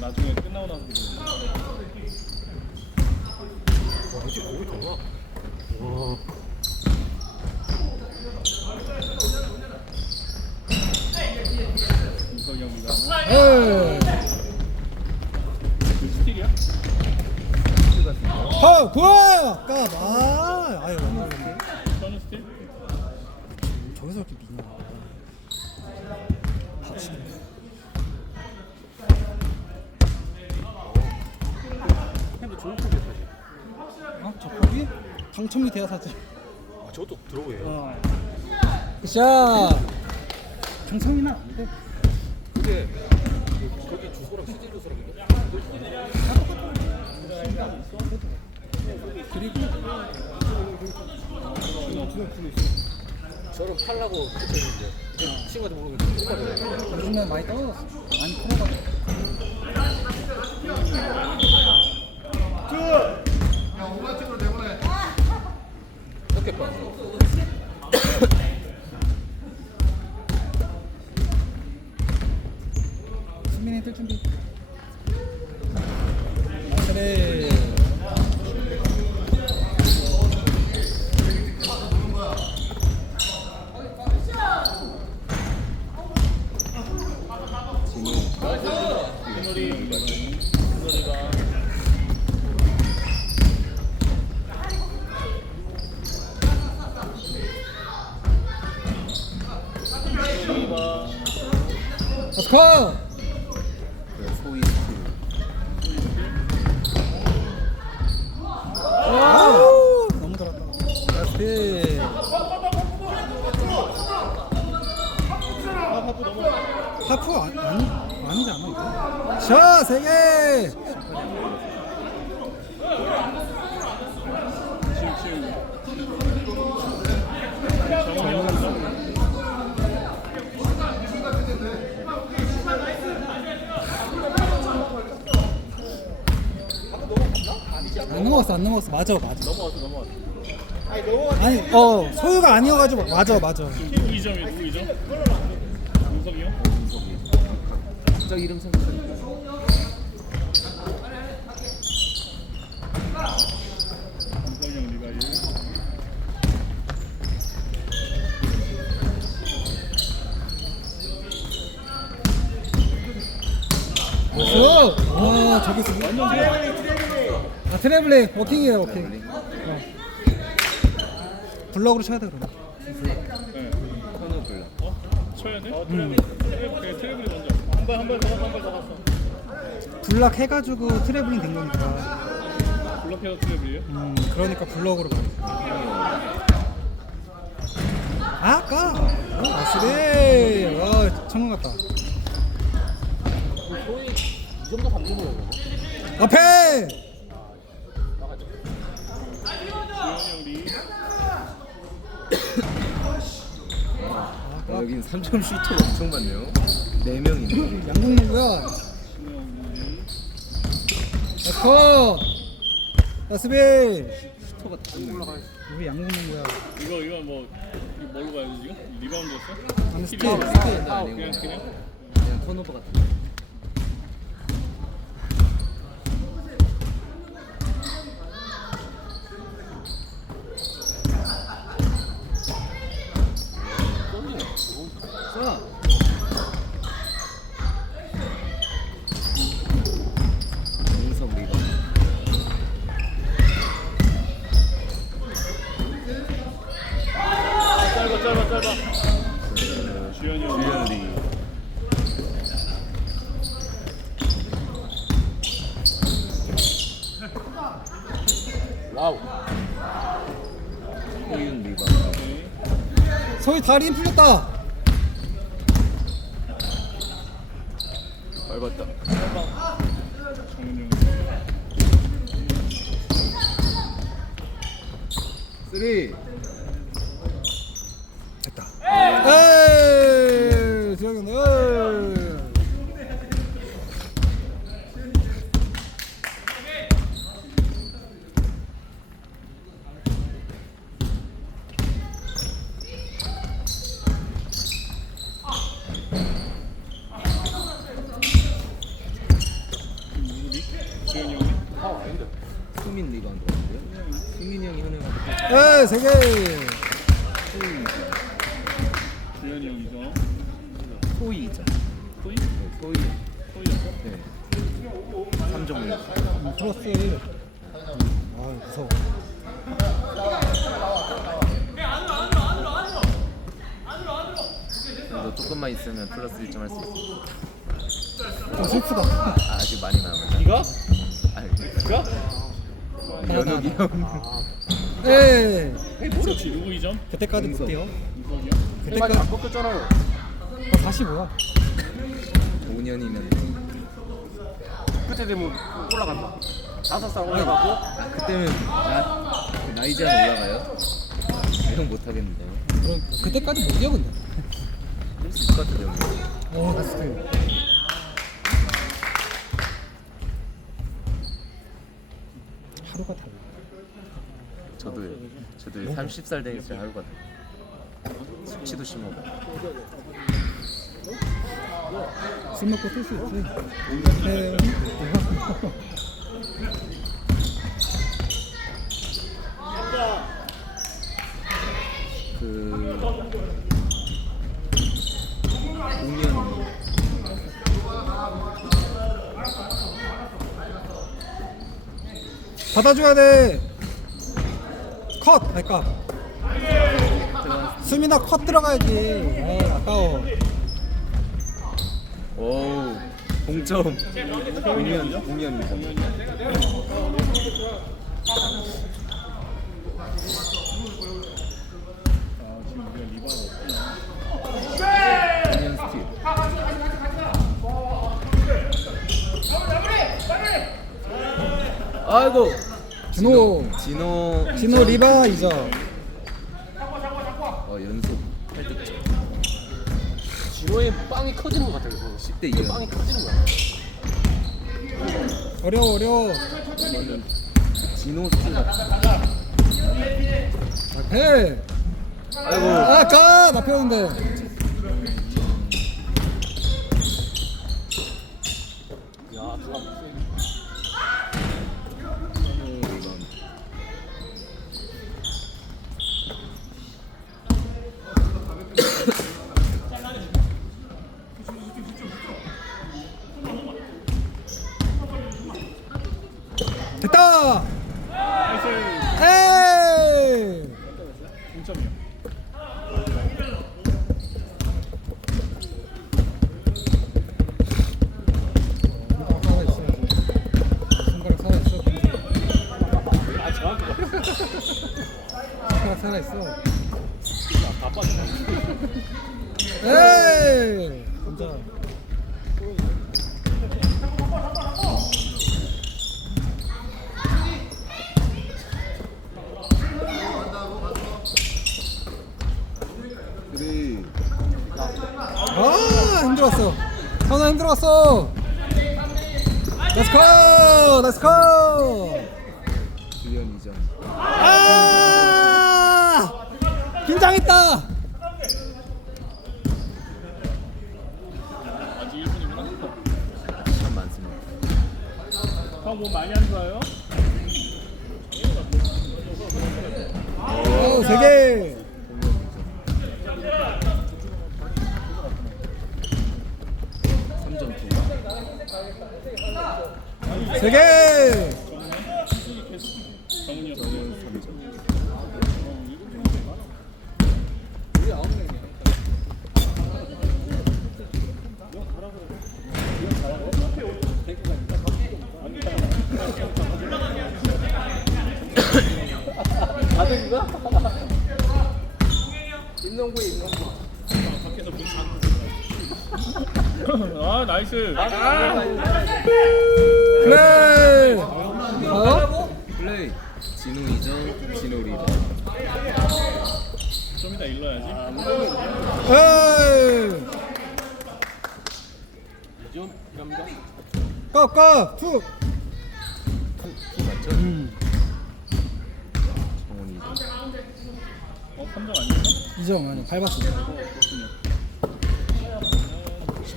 나중에 끝나고 나서 뭐지 거기 좋아. 와. 윤석이 형이가 에이. 그 스틸이야? 어. 아까 아, 아유, 스틸? 저기서 이렇게. 근데 좋은 사실. 어, 저 거기 당첨이 돼야 사지. 아 저것도 들어오예요. 어. 굿샷. 당첨이나 안 돼. 근데 그- 거기 주소랑 CJ 주소랑 이게 그리고 저런 팔라고 했었는데 이제 친구한테 물어보면 똑같아요. 요즘에 많이 떨어졌어. 많이 봐? 수민이 뜰 준비. 아, 그래. 이노리 이노리가 이노리가 어스커. 소위. 하프 아니, 아니 아니지 않아 이거? 샷! 세 개! 넘어갔어 안 넘어갔어 맞아 맞아 넘어왔어 넘어왔어 아니 어 소유가 아니어가지고 맞아 맞아 누구 2점이야 누구 2점? 윤석이 형? 저 이름 생각 윤석이 형 리가 1 쭉! 와 저기 있어 완전 아 트래블링 워킹이에요 워킹 어. 블럭으로 쳐야 돼 그럼 어? 쳐야 돼? 어, 트래블 트래블 트래블이 먼저 한 발 한 발 더 갔어 한발더 갔어 블락 해가지고 트래블링 된 거니까 블록해서 트래블이에요? 음 그러니까 블럭으로 가야 돼 아까 어, 아스레 와 성공 같다 소위 이 정도 감는 거예요. 앞에 지현이 형 리. 어, 여긴 3점 슈터가 엄청 많네요 4명이네 양궁이고요. 에스커 야스비 슈터가 다 올라가 우리 양궁이고요 이거 이거 뭐 이거 뭘로 봐야 지 지금? 리바운드였어? 아니 스틸 스틸. 스틸 아, 그냥 그냥 그냥 턴오버 같은 거 자 윤석 리바 짧아 짧아 짧아. 주현이 와우. 호윤 리바 오케이. 소희 다리 힘 풀렸다 밟았다 정은용. 쓰리 됐다 에이 지영이 에이 에, 세 개. 주현이 형 이죠. 소이죠. 네, 소이. 소희였어? 네. 3점 음, 플러스 1. 아, 무서워. 너 조금만 있으면 플러스 1점 할 수 있어. 좀 슬프다. 아, 아직 많이 남았다. 네가? 아니, 네가? 연욱이 형. 에, 그렇지 누구 이점? 그때까지. 볼게요. 이석이요? 그때까지. 안 바뀌었잖아요. 어, 다시 뭐야? 5년이면 끝에 되면 올라간다. 다섯 살 올라가고 아, 그때면 나 나이 제한 올라가요? 이형 못 하겠는데. 그럼 그때까지 못 이겨 근데. 할수 있을 것 같은데. 형. 어, 라스트. 하루가 달라. 저도 저도 30살 되니 진짜 하루가 돼. 숙취도 심하고. 술 먹고 뜰수 있지. 네. 그 공연 받아줘야 돼. 컷. 그러니까 수민아 컷 들어가야지. 에이, 아까워. 오 공점 공연 공연 아. 공연 스틸. 아이고 진호. 진호 진호 리바 이죠. 어 연속 8득점 진호의 빵이 커지는 것 같아. 그래서 10대 2연 빵이 커지는 거야. 어려워 어려워. 이거는 진호 스틸 같아 해. 아이고 아까 나 배웠는데. 야, 누가 리바운드 됐다. 나이스. 에이. 동점이요. 살아 있어야지. 손가락 살아 있어. 아, 빠졌네. 에이. 그래 아 힘들었어. 선아 힘들었어. 렛츠고! 렛츠고! 주연 2점 아! 긴장했다. 아직 1분이구나. 참 많습니다 형뭐 많이 안 좋아요? 오, 세 개. 공연 2점 3점 투 세 개. 정은이 형. 저는 3점 다들인가? 임농구에 임농구. 아 나이스. 그래. 어? 플레이 진호 2점 진호 리바 좀 이따 일러야지. 에이. 까, 까, 투. 정훈이 2점 어 3점 아니었나? 이정 아니 밟았어.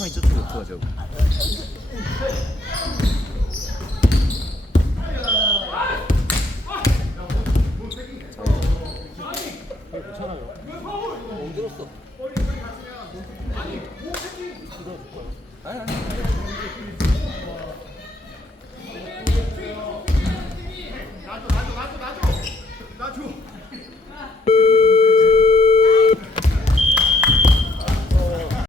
엄청 이쪽으로 어, 들어가죠. 아니 아니.